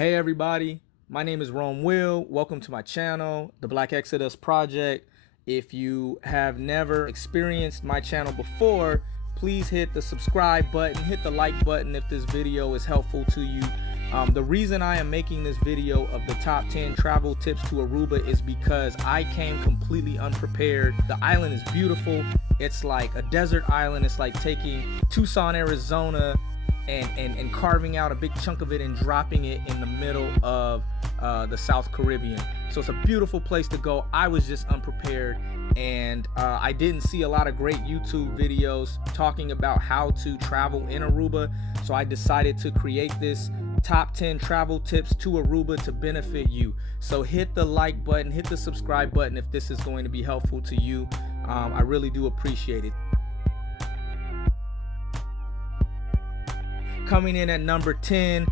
Hey everybody, my name is Rome Will. Welcome to my channel, the Black Exodus Project. If you have never experienced my channel before, please hit the subscribe button, hit the like button if this video is helpful to you. The reason I am making this video of the top 10 travel tips to Aruba is because I came completely unprepared. The island is beautiful. It's like a desert island. It's like taking Tucson, Arizona and carving out a big chunk of it and dropping it in the middle of the South Caribbean. So it's a beautiful place to go. I was just unprepared, and I didn't see a lot of great YouTube videos talking about how to travel in Aruba. So I decided to create this top 10 travel tips to Aruba to benefit you. So hit the like button, hit the subscribe button if this is going to be helpful to you. I really do appreciate it. Coming in at number 10,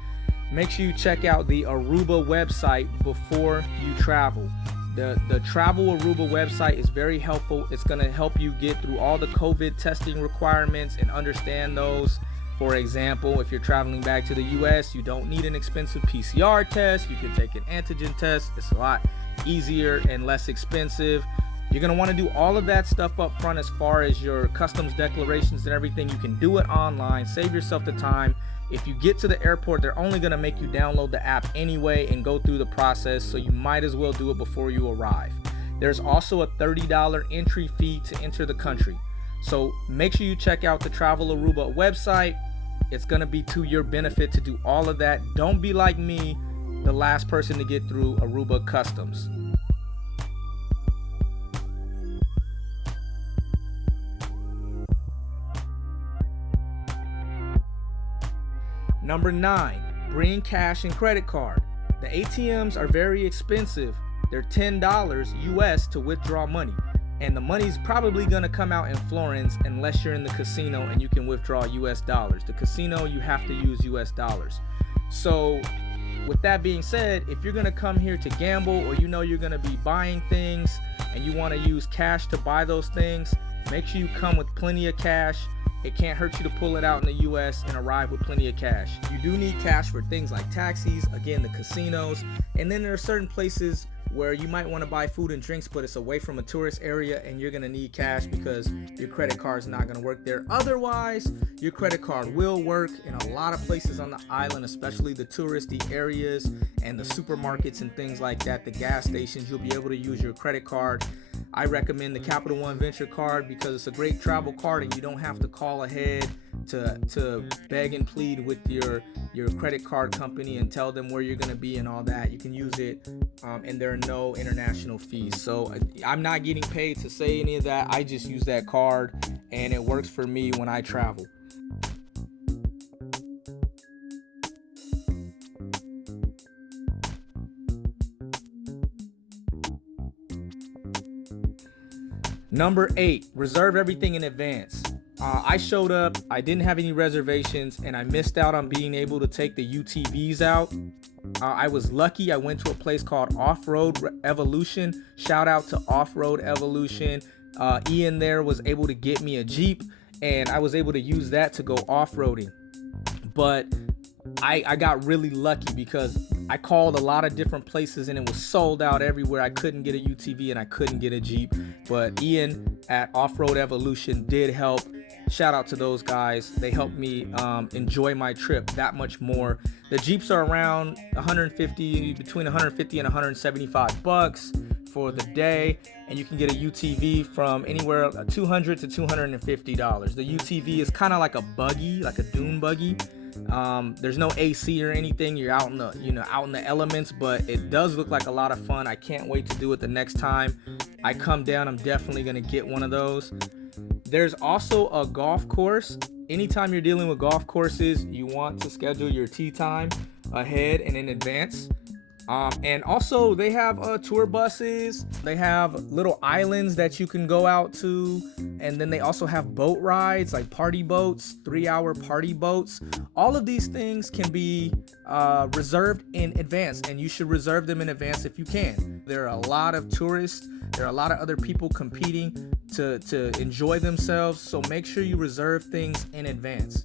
make sure you check out the Aruba website before you travel. The Travel Aruba website is very helpful. It's going to help you get through all the COVID testing requirements and understand those. For example, if you're traveling back to the US, you don't need an expensive PCR test. You can take an antigen test. It's a lot easier and less expensive. You're going to want to do all of that stuff up front as far as your customs declarations and everything. You can do it online. Save yourself the time. If you get to the airport, they're only going to make you download the app anyway and go through the process, so you might as well do it before you arrive. There's also a $30 entry fee to enter the country. So make sure you check out the Travel Aruba website. It's going to be to your benefit to do all of that. Don't be like me, the last person to get through Aruba customs. Number 9, bring cash and credit card. The ATMs are very expensive. They're $10 US to withdraw money. And the money's probably gonna come out in florins unless you're in the casino and you can withdraw US dollars. The casino, you have to use US dollars. So with that being said, if you're gonna come here to gamble, or you know you're gonna be buying things and you wanna use cash to buy those things, make sure you come with plenty of cash. It can't hurt you to pull it out in the US and arrive with plenty of cash. You do need cash for things like taxis, again, the casinos, and then there are certain places where you might want to buy food and drinks, but it's away from a tourist area and you're going to need cash because your credit card is not going to work there. Otherwise, your credit card will work in a lot of places on the island, especially the touristy areas and the supermarkets and things like that, the gas stations. You'll be able to use your credit card. I recommend the Capital One Venture card because it's a great travel card and you don't have to call ahead to beg and plead with your credit card company and tell them where you're going to be and all that. You can use it and there are no international fees. So I'm not getting paid to say any of that. I just use that card and it works for me when I travel. Number 8, reserve everything in advance. I showed up, I didn't have any reservations, and I missed out on being able to take the UTVs out. I was lucky. I went to a place called Off-Road Evolution. Shout out to Off-Road Evolution. Ian there was able to get me a Jeep, and I was able to use that to go off-roading. But I got really lucky because I called a lot of different places and it was sold out everywhere. I couldn't get a UTV and I couldn't get a Jeep, but Ian at Off-Road Evolution did help. Shout out to those guys. They helped me enjoy my trip that much more. The Jeeps are around between 150 and 175 bucks for the day, and you can get a UTV from anywhere $200 to $250. The UTV is kind of like a buggy, like a dune buggy. There's no AC or anything. You're out in the elements, but it does look like a lot of fun. I can't wait to do it the next time I come down. I'm definitely gonna get one of those. There's also a golf course. Anytime you're dealing with golf courses, you want to schedule your tee time ahead and in advance. And also they have tour buses. They have little islands that you can go out to, and then they also have boat rides, like party boats, 3-hour party boats. All of these things can be reserved in advance, and you should reserve them in advance if you can. There are a lot of tourists. There are a lot of other people competing to enjoy themselves, so make sure you reserve things in advance.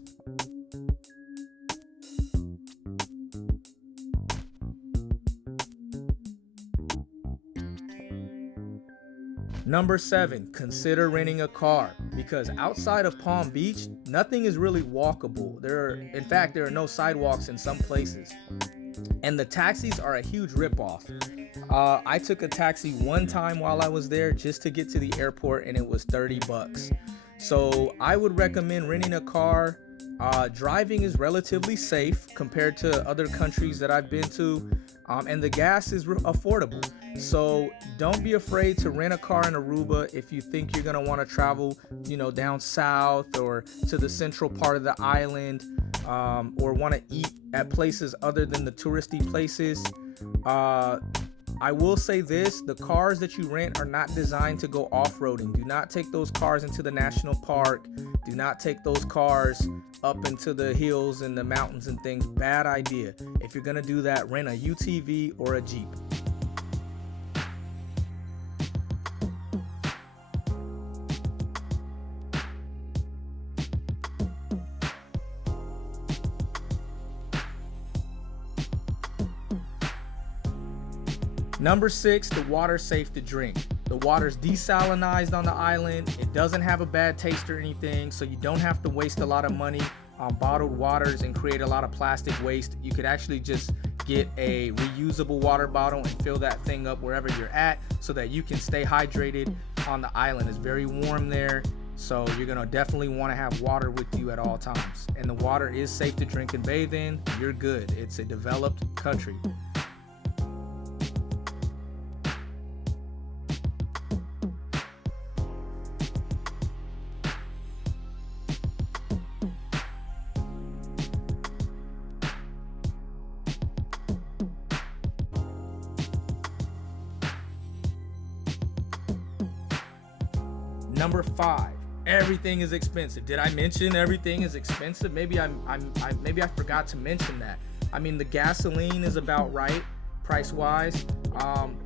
Number 7, consider renting a car because outside of Palm Beach, nothing is really walkable. In fact, there are no sidewalks in some places. And the taxis are a huge ripoff. I took a taxi one time while I was there just to get to the airport, and it was $30. So I would recommend renting a car. Driving is relatively safe compared to other countries that I've been to, and the gas is affordable. So don't be afraid to rent a car in Aruba if you think you're gonna want to travel, down south or to the central part of the island, or want to eat at places other than the touristy places. I will say this, the cars that you rent are not designed to go off-roading. Do not take those cars into the national park. Do not take those cars up into the hills and the mountains and things. Bad idea. If you're gonna do that, rent a UTV or a Jeep. Number 6, the water's safe to drink. The water's desalinized on the island. It doesn't have a bad taste or anything, so you don't have to waste a lot of money on bottled waters and create a lot of plastic waste. You could actually just get a reusable water bottle and fill that thing up wherever you're at so that you can stay hydrated on the island. It's very warm there, so you're gonna definitely want to have water with you at all times. And the water is safe to drink and bathe in. You're good. It's a developed country. Number 5, everything is expensive. Did I mention everything is expensive? Maybe I forgot to mention that. I mean, the gasoline is about right price-wise,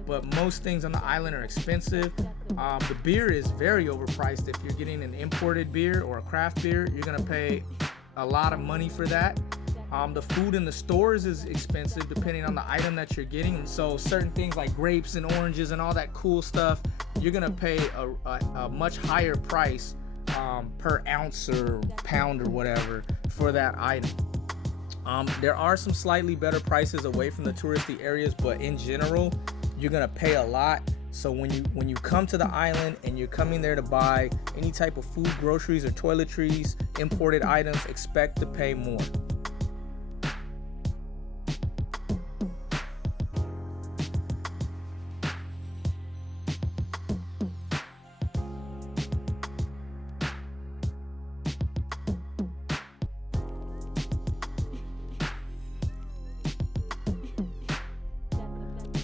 but most things on the island are expensive. The beer is very overpriced. If you're getting an imported beer or a craft beer, you're gonna pay a lot of money for that. The food in the stores is expensive depending on the item that you're getting. And so certain things like grapes and oranges and all that cool stuff, you're gonna pay a much higher price per ounce or pound or whatever for that item. There are some slightly better prices away from the touristy areas, but in general, you're gonna pay a lot. So when you come to the island and you're coming there to buy any type of food, groceries, or toiletries, imported items, expect to pay more.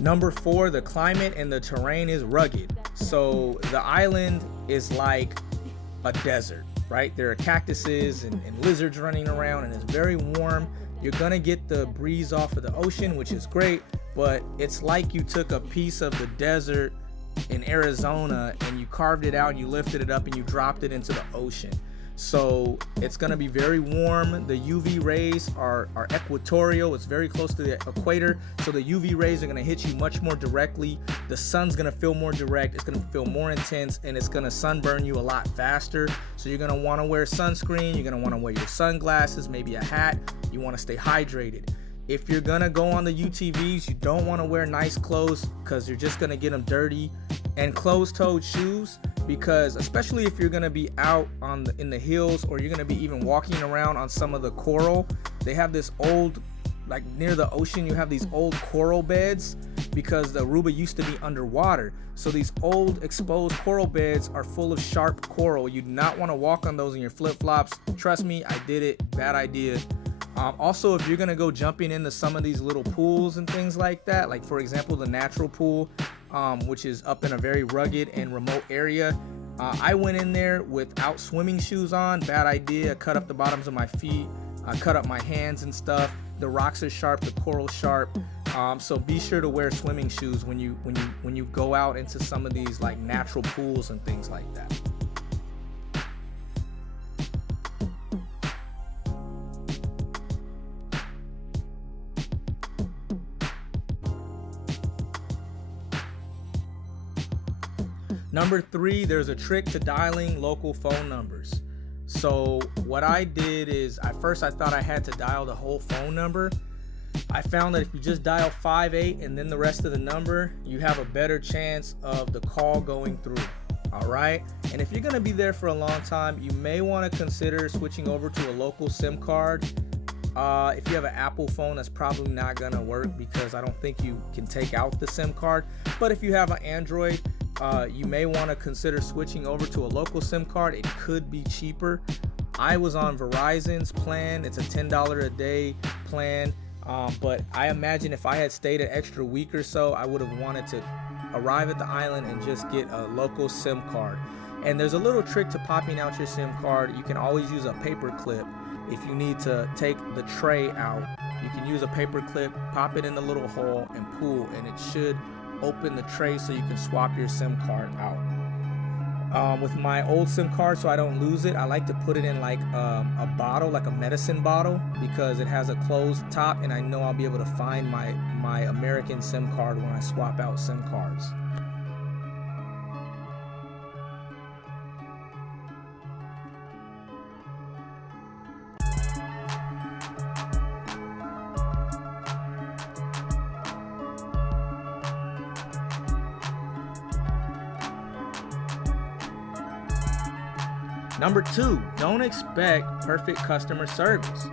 Number 4, the climate and the terrain is rugged. So the island is like a desert, right? There are cactuses and lizards running around, and it's very warm. You're gonna get the breeze off of the ocean, which is great, but it's like you took a piece of the desert in Arizona and you carved it out and you lifted it up and you dropped it into the ocean. So it's going to be very warm. The UV rays are equatorial. It's very close to the equator. So the UV rays are going to hit you much more directly. The sun's going to feel more direct. It's going to feel more intense, and it's going to sunburn you a lot faster. So you're going to want to wear sunscreen. You're going to want to wear your sunglasses, maybe a hat. You want to stay hydrated. If you're going to go on the UTVs, you don't want to wear nice clothes because you're just going to get them dirty. And closed-toed shoes, because especially if you're going to be out in the hills, or you're going to be even walking around on some of the coral, they have this old, like near the ocean, you have these old coral beds because the Aruba used to be underwater. So these old exposed coral beds are full of sharp coral. You do not want to walk on those in your flip-flops. Trust me, I did it. Bad idea. Also, if you're going to go jumping into some of these little pools and things like that, like for example, the natural pool, which is up in a very rugged and remote area. I went in there without swimming shoes on. Bad idea. Cut up the bottoms of my feet. I cut up my hands and stuff. The rocks are sharp. The coral's sharp. So be sure to wear swimming shoes when you go out into some of these like natural pools and things like that. Number 3, there's a trick to dialing local phone numbers. So what I did is, at first I thought I had to dial the whole phone number. I found that if you just dial 58 and then the rest of the number, you have a better chance of the call going through. All right. And if you're going to be there for a long time, you may want to consider switching over to a local SIM card. If you have an Apple phone, that's probably not going to work because I don't think you can take out the SIM card. But if you have an Android, you may want to consider switching over to a local SIM card. It could be cheaper. I was on Verizon's plan. It's a $10 a day plan. But I imagine if I had stayed an extra week or so, I would have wanted to arrive at the island and just get a local SIM card. And there's a little trick to popping out your SIM card. You can always use a paper clip. If you need to take the tray out, you can use a paper clip, pop it in the little hole and pull, and it should open the tray so you can swap your SIM card out. With my old SIM card, so I don't lose it, I like to put it in like a bottle, like a medicine bottle, because it has a closed top and I know I'll be able to find my American SIM card when I swap out SIM cards. Number 2, don't expect perfect customer service.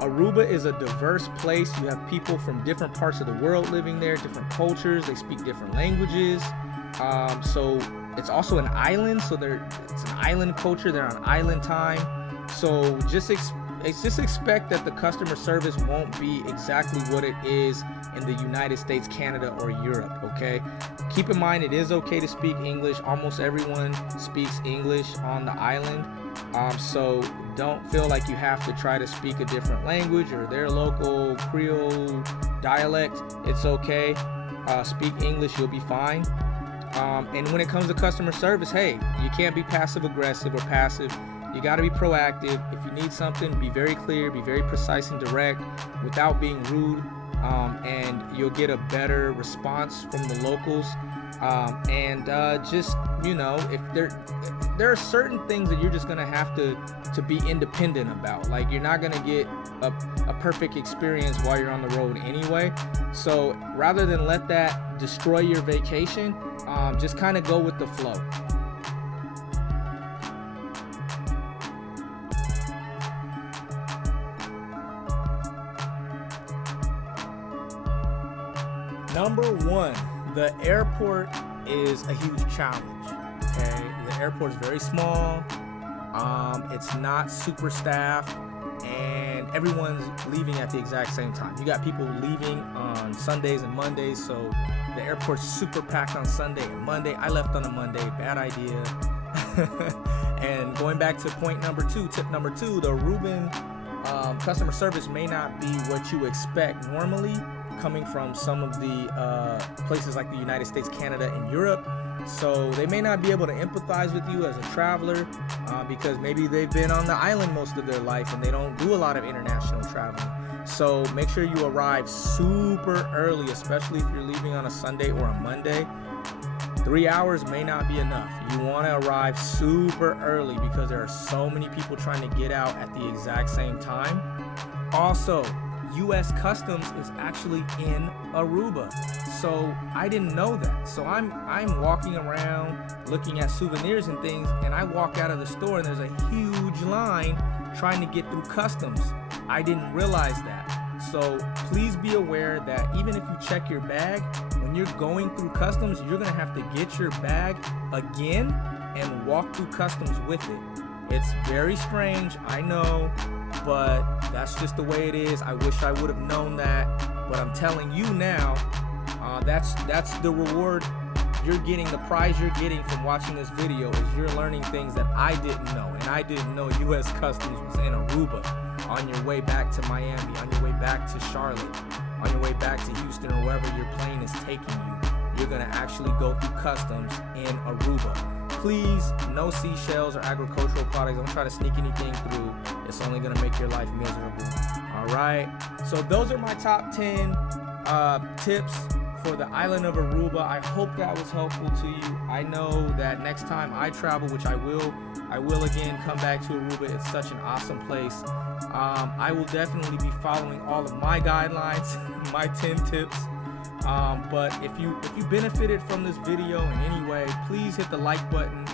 Aruba is a diverse place. You have people from different parts of the world living there, different cultures. They speak different languages. So it's also an island. So it's an island culture. They're on island time. So just expect that the customer service won't be exactly what it is in the United States, Canada, or Europe, okay? Keep in mind, it is okay to speak English. Almost everyone speaks English on the island. So don't feel like you have to try to speak a different language or their local Creole dialect. It's okay. Speak English, you'll be fine. And when it comes to customer service, hey, you can't be passive aggressive or passive. You got to be proactive. If you need something, be very clear, be very precise and direct without being rude, and you'll get a better response from the locals. Just, you know, if there are certain things that you're just going to have to be independent about. Like, you're not going to get a perfect experience while you're on the road anyway. So rather than let that destroy your vacation, just kind of go with the flow. Number 1, the airport is a huge challenge. Okay, the airport is very small. It's not super staffed, and everyone's leaving at the exact same time. You got people leaving on Sundays and Mondays, so the airport's super packed on Sunday and Monday. I left on a Monday, bad idea. And going back to point number 2, tip number 2, the Aruban customer service may not be what you expect normally, coming from some of the places like the United States, Canada, and Europe. So they may not be able to empathize with you as a traveler because maybe they've been on the island most of their life and they don't do a lot of international traveling. So make sure you arrive super early, especially if you're leaving on a Sunday or a Monday. 3 hours may not be enough. You want to arrive super early because there are so many people trying to get out at the exact same time. Also, U.S. Customs is actually in Aruba, so I didn't know that. So I'm walking around looking at souvenirs and things, and I walk out of the store and there's a huge line trying to get through customs. I didn't realize that. So please be aware that even if you check your bag, when you're going through customs, you're gonna have to get your bag again and walk through customs with it. It's very strange, I know, but that's just the way it is. I wish I would have known that, but I'm telling you now, that's the reward you're getting. The prize you're getting from watching this video is you're learning things that I didn't know, and I didn't know U.S. Customs was in Aruba. On your way back to Miami, on your way back to Charlotte, on your way back to Houston, or wherever your plane is taking you, you're gonna actually go through customs in Aruba. Please, no seashells or agricultural products. Don't try to sneak anything through. It's only gonna make your life miserable. All right. So those are my top 10 tips for the island of Aruba. I hope that was helpful to you. I know that next time I travel, which I will again come back to Aruba. It's such an awesome place. I will definitely be following all of my guidelines, my 10 tips. But if you benefited from this video in any way, please hit the like button.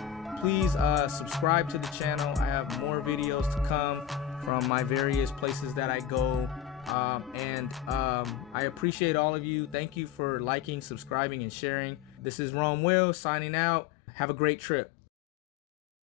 Please subscribe to the channel. I have more videos to come from my various places that I go. I appreciate all of you. Thank you for liking, subscribing, and sharing. This is Rome Will signing out. Have a great trip.